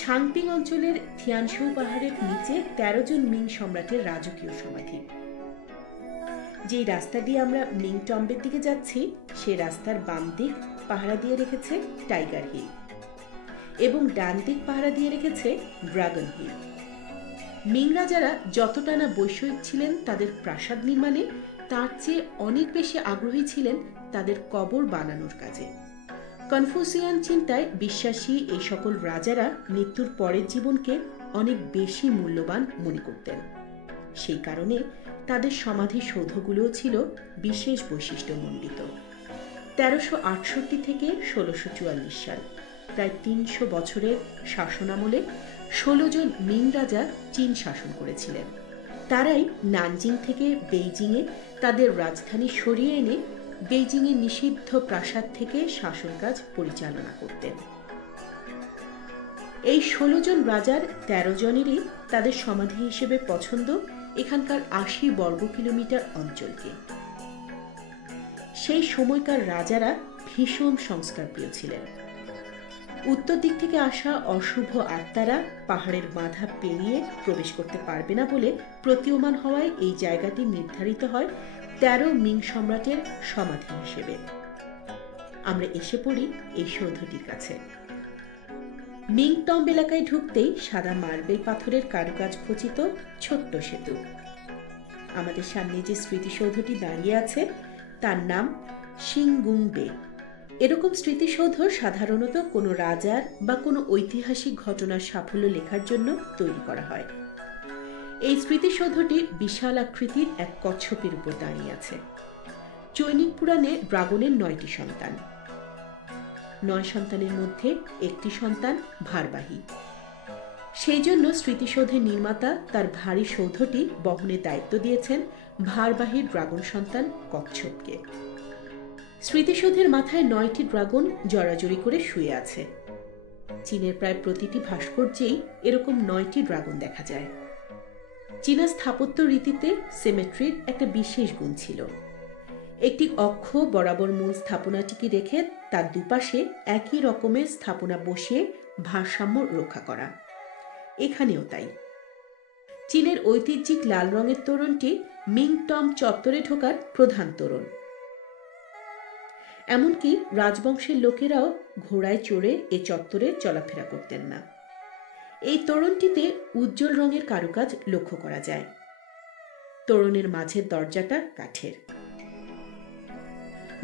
ছাংপিং অঞ্চলের থিয়ানশু পাহাড়ের নিচে ১৩ জন মিং সম্রাটের রাজকীয় সমাধি। যেই রাস্তা দিয়ে আমরা মিং টম্বের দিকে যাচ্ছি সেই রাস্তার বাম দিক পাহারা দিয়ে রেখেছে টাইগার হিল এবং ডান দিক পাহারা দিয়ে রেখেছে ড্রাগন হিল। মিং রাজারা যতটা না বৈষয়িক ছিলেন তাদের প্রাসাদ নির্মাণে, তার চেয়ে অনেক বেশি আগ্রহী ছিলেন তাদের কবর বানানোর কাজে। কনফুসিয়ান চিন্তায় বিশ্বাসী এই সকল রাজারা মৃত্যুর পরের জীবনকে অনেক বেশি মূল্যবান মনে করতেন। সেই কারণে তাদের সমাধিসৌধগুলোও ছিল বিশেষ বৈশিষ্ট্যমণ্ডিত। ১৩৬৮ থেকে ১৬৪৪ সাল, প্রায় ৩০০ বছরের শাসনামলে ১৬ জন মিং রাজা চীন শাসন করেছিলেন। তারাই নানজিং থেকে বেইজিংয়ে তাদের রাজধানী সরিয়ে এনে বেইজিংয়ের নিষিদ্ধ প্রাসাদ থেকে শাসন কাজ পরিচালনা করতেন। এই ১৬ জন রাজার ১৩ জনেরই তাদের সমাধি হিসেবে পছন্দ এখানকার ৮০ বর্গ কিলোমিটার অঞ্চলকে। সেই সময়কার রাজারা ভীষণ সংস্কারপ্রিয় ছিলেন। উত্তর দিক থেকে আসা অশুভ আত্মারা পাহাড়ের বাধা পেরিয়ে প্রবেশ করতে পারবে না বলে প্রতীয়মান হওয়ায় এই জায়গাটি নির্ধারিত হয় ১৩ মিং সম্রাটের সমাধি হিসেবে। আমরা এসে পড়ি এই সৌধটির কাছে। মিং টম্ব এলাকায় ঢুকতেই সাদা মার্বেল পাথরের কারুকাজ খচিত ছোট্ট সেতু। আমাদের সামনে যে স্মৃতিসৌধটি দাঁড়িয়ে আছে তার নাম সিংগুং বে। এরকম স্মৃতিসৌধ সাধারণত কোনো রাজার বা কোনো ঐতিহাসিক ঘটনার সাফল্য লেখার জন্য তৈরি করা হয়। এই স্মৃতিসৌধটি বিশাল আকৃতির এক কচ্ছপের উপর দাঁড়িয়ে আছে। চৈনিক পুরাণে ড্রাগনের ৯টি সন্তান। ৯ সন্তানের মধ্যে একটি সন্তান ভারবাহী। সেই জন্য স্মৃতিসৌধের নির্মাতা তার ভারী সৌধটি বহনের দায়িত্ব দিয়েছেন ভারবাহী ড্রাগন সন্তান কচ্ছপকে। স্মৃতিসৌধের মাথায় ৯টি ড্রাগন জড়াজড়ি করে শুয়ে আছে। চীনের প্রায় প্রতিটি ভাস্কর্যেই এরকম ৯টি ড্রাগন দেখা যায়। চীনা স্থাপত্য রীতিতে সিমেট্রির একটা বিশেষ গুণ ছিল। একটি অক্ষ বরাবর মূল স্থাপনাটিকে রেখে তার দুপাশে একই রকমের স্থাপনা বসিয়ে ভারসাম্য রক্ষা করা। এখানেও তাই। চীনের ঐতিহ্যিক লাল রঙের তোরণটি মিং টম্ব চত্বরে ঢোকার প্রধান তোরণ। এমনকি রাজবংশের লোকেরাও ঘোড়ায় চড়ে এ চত্বরে চলাফেরা করতেন না। এই তোরণটিতে উজ্জ্বল রঙের কারুকাজ লক্ষ্য করা যায়। তোরণের মাঝের দরজাটা কাঠের।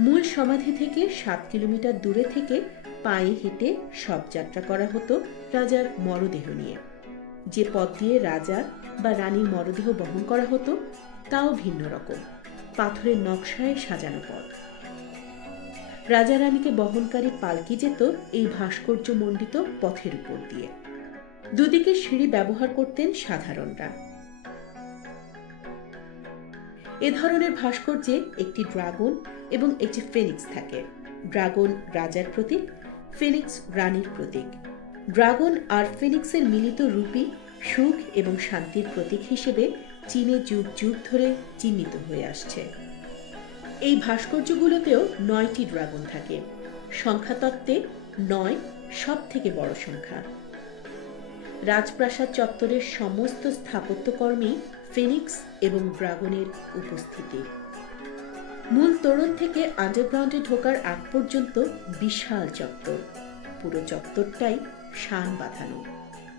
মূল সমাধি থেকে ৭ কিলোমিটার দূরে থেকে পায়ে হেঁটে শবযাত্রা করা হতো রাজার মরদেহ নিয়ে। যে পথ দিয়ে রাজা বা রানীর মরদেহ বহন করা হতো তাও ভিন্ন রকম, পাথরের নকশায় সাজানো পথ। রাজা রানীকে বহনকারী পালকি যেত এই ভাস্কর্য মণ্ডিত পথের উপর দিয়ে। দুদিকে সিঁড়ি ব্যবহার করতেন সাধারণরা। এ ধরনের ভাস্কর্যে একটি ড্রাগন এবং একটি ফিনিক্স থাকে। ড্রাগন রাজার প্রতীক, ফিনিক্স রানীর প্রতীক। ড্রাগন আর ফিনিক্সের মিলিত রূপই সুখ এবং শান্তির প্রতীক হিসেবে চীনে যুগ যুগ ধরে চিহ্নিত হয়ে আসছে। এই ভাস্কর্যগুলোতেও ৯টি ড্রাগন থাকে। সংখ্যাতত্ত্বে ৯ সব থেকে বড় সংখ্যা। রাজপ্রাসাদ চত্বরের সমস্ত স্থাপত্যকর্মে ফিনিক্স এবং ড্রাগনের উপস্থিতি। মূল তোরণ থেকে আন্ডারগ্রাউন্ডে ঢোকার আগ পর্যন্ত বিশাল চত্বর। পুরো চত্বরটাই শান বাঁধানো,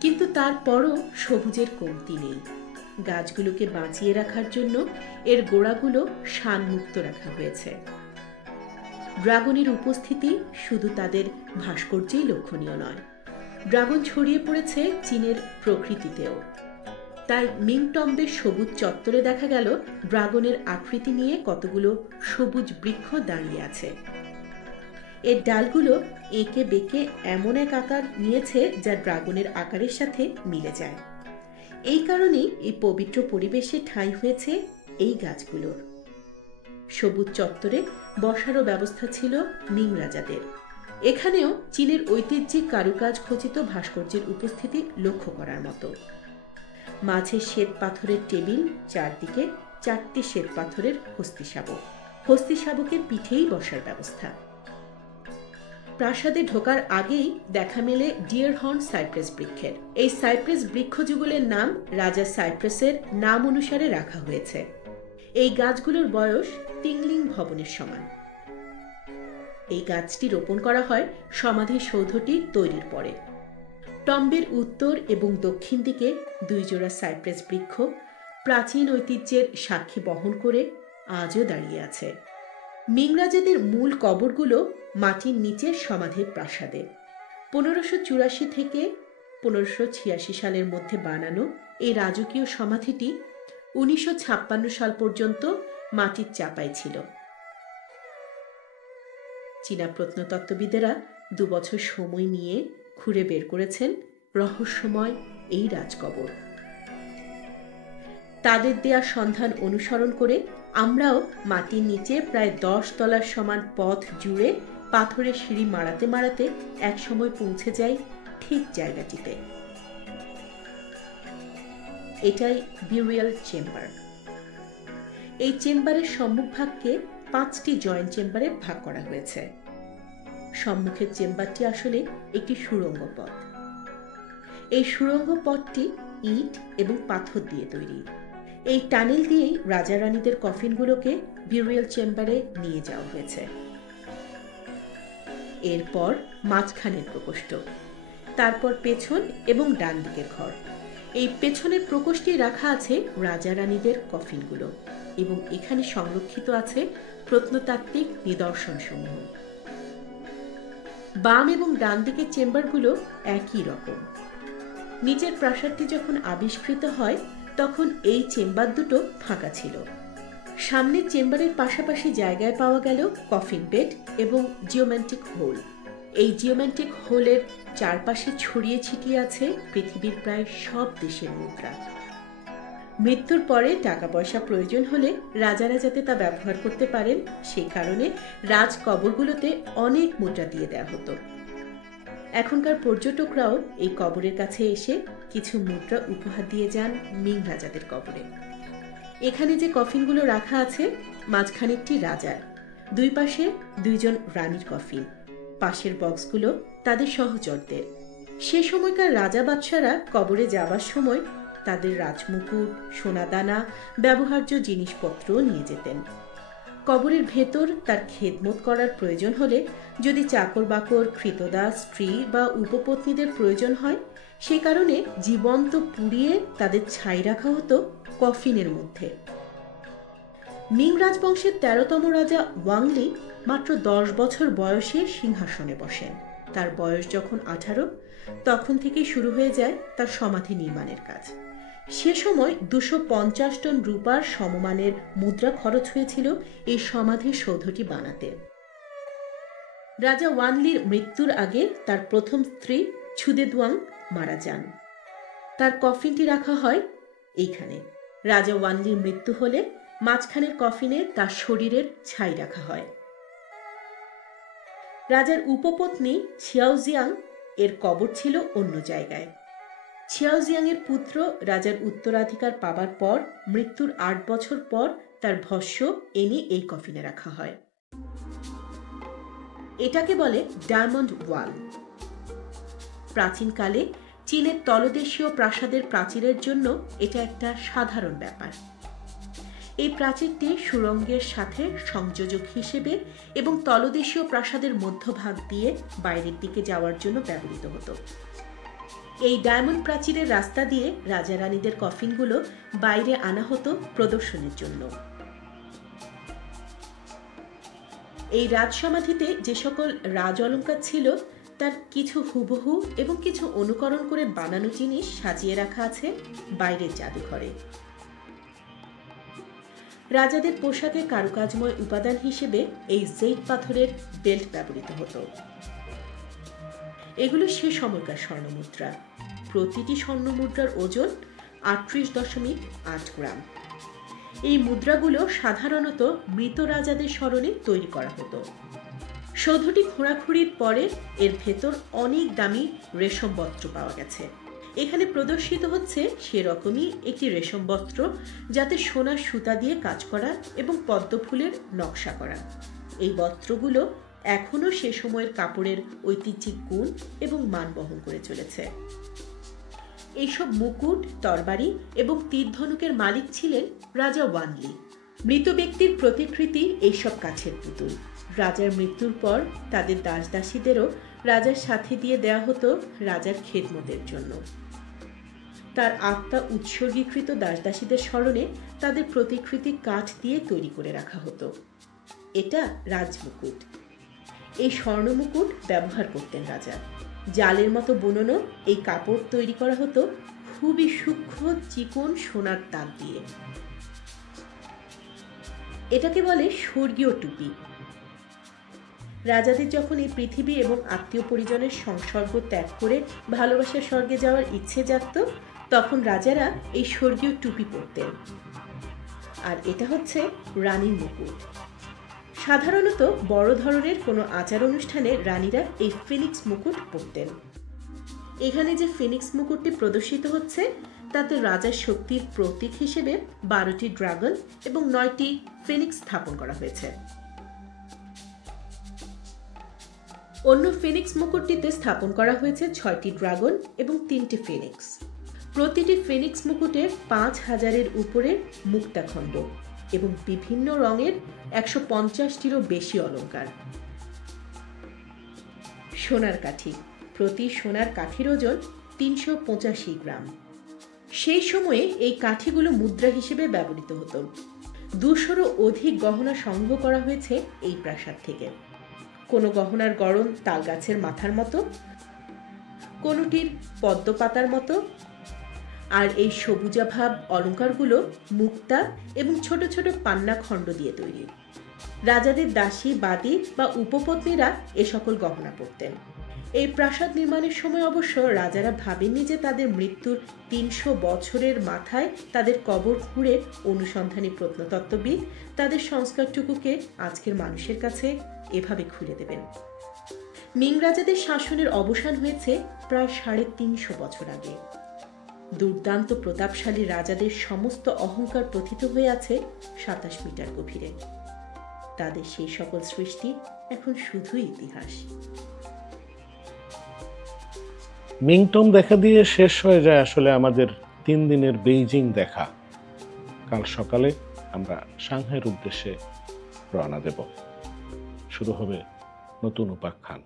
কিন্তু তারপরও সবুজের কমতি নেই। গাছগুলোকে বাঁচিয়ে রাখার জন্য এর গোড়াগুলো শানমুক্ত রাখা হয়েছে। ড্রাগনের উপস্থিতি শুধু তাদের ভাস্কর্যেই লক্ষণীয় নয়, ড্রাগন ছড়িয়ে পড়েছে চীনের প্রকৃতিতেও। তাই মিং টম্বের সবুজ চত্বরে দেখা গেল ড্রাগনের আকৃতি নিয়ে কতগুলো সবুজ বৃক্ষ দাঁড়িয়ে আছে। এর ডালগুলো এঁকে বেঁকে এমন এক আকার নিয়েছে যা ড্রাগনের আকারের সাথে মিলে যায়। এই কারণেই এই পবিত্র পরিবেশে ঠাঁই হয়েছে এই গাছগুলোর। সবুজ চত্বরে বসারও ব্যবস্থা ছিল মিং রাজাদের। এখানেও চীনের ঐতিহ্যিক কারুকাজ খচিত ভাস্কর্যের উপস্থিতি লক্ষ্য করার মতো। মাঝে শ্বেত পাথরের টেবিল, চারদিকে 4টি শ্বেত পাথরের হস্তিশাবক। হস্তিশাবকের পিঠেই বসার ব্যবস্থা। প্রাসাদে ঢোকার আগেই দেখা মেলে ডিয়ারহর্ন সাইপ্রেস বৃক্ষের। এই সাইপ্রেস বৃক্ষ যুগলের নাম রাজা সাইপ্রেসের নাম অনুসারে রাখা হয়েছে। এই গাছগুলোর বয়স তিংলিং ভবনের সমান। এই গাছটি রোপণ করা হয় সমাধি সৌধটি তৈরির পরে। টম্বের উত্তর এবং দক্ষিণ দিকে 2 জোড়া সাইপ্রেস বৃক্ষ প্রাচীন ঐতিহ্যের সাক্ষী বহন করে আজও দাঁড়িয়ে আছে। মিং রাজাদের মূল কবরগুলো মাটির নিচে সমাধির প্রাসাদে। 1584 থেকে 1586 সালের মধ্যে বানানো এই রাজকীয় সমাধিটি 1956 সাল পর্যন্ত মাটির চাপায় ছিল। চীনা প্রত্নতত্ত্ববিদেরা 2 বছর সময় নিয়ে খুঁড়ে বের করেছেন রহস্যময় এই রাজকবর। তাদের দেয়া সন্ধান অনুসরণ করে আমরাও মাটির নিচে প্রায় 10 তলার সমান পথ জুড়ে পাথরের সিঁড়ি মারাতে মারাতে একসময় পৌঁছে যাই ঠিক জায়গাটিতে। এটাই বিউরিয়াল চেম্বার। এই চেম্বারের সম্মুখভাগকে 5টি জয়েন্ট চেম্বারে ভাগ করা হয়েছে। সম্মুখের চেম্বারটি আসলে একটি সুড়ঙ্গ পথ। এই সুড়ঙ্গ পথটি ইট এবং পাথর দিয়ে তৈরি। এই টানেল দিয়েই রাজা রানীদের কফিনগুলোকে বিউরিয়াল চেম্বারে নিয়ে যাওয়া হয়েছে। এরপর মাঝখানের প্রকোষ্ঠ, তারপর পেছন এবং ডান দিকের ঘর। এই পেছনের প্রকোষ্ঠে রাখা আছে রাজা রানীদের কফিনগুলো এবং এখানে সংরক্ষিত আছে প্রত্নতাত্ত্বিক নিদর্শনসমূহ। বাম এবং ডান দিকের চেম্বারগুলো একই রকম। নিচের প্রাসাদটি যখন আবিষ্কৃত হয় তখন এই চেম্বার দুটো ফাঁকা ছিল। সামনের চেম্বারের পাশাপাশি জায়গায় পাওয়া গেল কফিন বেড এবং জিওমেট্রিক হোল। এই জিওমেট্রিক হোলের চারপাশে ছড়িয়ে ছিটিয়ে আছে পৃথিবীর প্রায় সব দেশের মুদ্রা। মৃত্যুর পরে টাকা পয়সা প্রয়োজন হলে রাজারা যাতে তা ব্যবহার করতে পারেন সেই কারণে রাজ কবরগুলোতে অনেক মুদ্রা দিয়ে দেওয়া হতো। এখনকার পর্যটকরাও এই কবরের কাছে এসে কিছু মুদ্রা উপহার দিয়ে যান মিং রাজাদের কবরে। এখানে যে কফিনগুলো রাখা আছে, মাঝখানেরটি রাজার, 2 পাশে 2 জন রানীর কফিন, পাশের বক্সগুলো তাদের সহচরদের। সে সময়কার রাজা বাদশারা কবরে যাবার সময় তাদের রাজমুকুট, সোনাদানা, ব্যবহার্য জিনিসপত্র নিয়ে যেতেন। কবরের ভেতর তার খেদমত করার প্রয়োজন হলে, যদি চাকর বাকর, কৃতদাস, স্ত্রী বা উপপত্নীদের প্রয়োজন হয়, সে কারণে জীবন্ত পুড়িয়ে তাদের ছাই রাখা হতো কফিনের মধ্যে। মিং রাজবংশের 13তম রাজা ওয়াংলি মাত্র 10 বছর বয়সে সিংহাসনে বসেন। তার বয়স যখন 18, তখন থেকেই শুরু হয়ে যায় তার সমাধি নির্মাণের কাজ। সে সময় 250 টন রূপার সমমানের মুদ্রা খরচ হয়েছিল এই সমাধির সৌধটি বানাতে। রাজা ওয়ানলির মৃত্যুর আগে তার প্রথম স্ত্রী ছুদেদুয়াং মারা যান। তার কফিনটি রাখা হয় এইখানে। রাজা ওয়ানলির মৃত্যু হলে মাঝখানের কফিনে তার শরীরের ছাই রাখা হয়। রাজার উপপত্নী ছিয়াওজিয়াং এর কবর ছিল অন্য জায়গায়। ছিয়াওজিয়াং এর পুত্র রাজার উত্তরাধিকার পাবার পর মৃত্যুর 8 বছর পর তার ভস্য এনে এই কফিনে রাখা হয়। এটাকে বলে ডায়মন্ড ওয়াল। প্রাচীনকালে চীনের তলদেশীয় প্রাসাদের প্রাচীরের জন্য এটা একটা সাধারণ ব্যাপার। এই প্রাচীরটি সুড়ঙ্গের সাথে সংযোজক হিসেবে এবং তলদেশীয় প্রাসাদের মধ্যভাগ দিয়ে বাইরের দিকে যাওয়ার জন্য ব্যবহৃত হতো। এই ডায়মন্ড প্রাচীরের রাস্তা দিয়ে রাজা রানীদের কফিনগুলো বাইরে আনা হতো প্রদর্শনের জন্য। এই রাজসমাধিতে যে সকল রাজ অলঙ্কার ছিল তার কিছু হুবহু এবং কিছু অনুকরণ করে বানানো জিনিস সাজিয়ে রাখা আছে বাইরের জাদুঘরে। রাজাদের পোশাকে কারুকাজময় উপাদান হিসেবে এই জেইড পাথরের বেল্ট ব্যবহৃত হতো। এগুলো সে সময়কার স্বর্ণমুদ্রা। প্রতিটি স্বর্ণমুদ্রার ওজন 38.8 গ্রাম। এই মুদ্রাগুলো সাধারণত মৃত রাজাদের স্মরণে তৈরি করা হতো। সৌধটি খোঁড়াখুড়ির পরে এর ভেতর অনেক দামি রেশম বস্ত্র পাওয়া গেছে। এখানে প্রদর্শিত হচ্ছে সেরকমই একটি রেশম বস্ত্র, যাতে সোনার সুতা দিয়ে কাজ করা এবং পদ্ম ফুলের নকশা করা। এই বস্ত্রগুলো এখনও সে সময়ের কাপড়ের ঐতিহ্যিক গুণ এবং মান বহন করে চলেছে। এইসব মুকুট, তরবারি এবং তীরধনুকের মালিক ছিলেন রাজা ওয়ানলি। মৃত ব্যক্তির প্রতিকৃতি এইসব কাছের পুতুল। রাজার মৃত্যুর পর তাদের দাসদাসীদেরও রাজার সাথে দিয়ে দেয়া হতো রাজার খেদমতের জন্য। তার আত্মা উৎসর্গীকৃত দাসদাসীদের স্মরণে তাদের প্রতিকৃতি কাঠ দিয়ে তৈরি করে রাখা হতো। এটা রাজমুকুট। এই স্বর্ণমুকুট ব্যবহার করতেন রাজা। জালের মতো বুননো এই কাপড় তৈরি করা হতো খুবই সূক্ষ্ম চিকন সোনার তাগ দিয়ে। এটাকে বলে স্বর্গীয় টুপি। রাজাদের যখন এই পৃথিবী এবং আত্মীয় পরিজনের সংসর্গ ত্যাগ করে ভালোবাসার স্বর্গে যাওয়ার ইচ্ছে জাগত, তখন রাজারা এই স্বর্গীয় টুপি পরতেন। আর এটা হচ্ছে রানীর মুকুট। সাধারণত বড় ধরনের কোনো আচার অনুষ্ঠানে রানীরা এই ফিনিক্স মুকুট পরতেন। এখানে যে ফিনিক্স মুকুটটি প্রদর্শিত হচ্ছে তাতে রাজার শক্তির প্রতীক হিসেবে 12টি ড্রাগন এবং 9টি ফিনিক্স স্থাপন করা হয়েছে। অন্য ফিনিক্স মুকুটটিতে স্থাপন করা হয়েছে 6টি ড্রাগন এবং 3টি ফিনিক্স। প্রতিটি ফিনিক্স মুকুটে 5000-এর উপরে মুক্তাখণ্ড এবং বিভিন্ন রঙের 150টিরও বেশি অলংকার। সোনার কাঠি। প্রতি সোনার কাঠির ওজন 385 গ্রাম। সেই সময়ে এই কাঠিগুলো মুদ্রা হিসেবে ব্যবহৃত হতো। 200-রও অধিক গহনা সংগ্রহ করা হয়েছে এই প্রাসাদ থেকে। কোনো গহনার গড়ন তালগাছের মাথার মতো, কোনোটির পদ্ম পাতার মতো, আর এই সবুজাভাব অলংকারগুলো মুক্তা এবং ছোট ছোট পান্না খণ্ড দিয়ে তৈরি। রাজাদের দাসী, বাদী বা উপপত্নীরা এ সকল গহনা পরতেন। এই প্রাসাদ নির্মাণের সময় অবশ্য রাজারা ভাবেননি যে তাদের মৃত্যুর 300 বছরের মাথায় তাদের কবর খুঁড়ে অনুসন্ধানী প্রত্নতত্ত্ববিদ তাদের সংস্কারটুকুকে আজকের মানুষের কাছে এভাবে খুলে দেবেন। মিং রাজাদের শাসনের অবসান হয়েছে প্রায় 350 বছর আগে। দুর্দান্ত প্রতাপশালী রাজাদের সমস্ত অহংকার প্রথিত হয়ে আছে 27 মিটার গভীরে। তাদের সেই সকল সৃষ্টি এখন শুধুই ইতিহাস। মিংটং দেখা দিয়ে শেষ হয়ে যায় আসলে আমাদের 3 দিনের বেইজিং দেখা। কাল সকালে আমরা সাংহাইয়ের উদ্দেশ্যে রওনা দেব। শুরু হবে নতুন উপাখ্যান।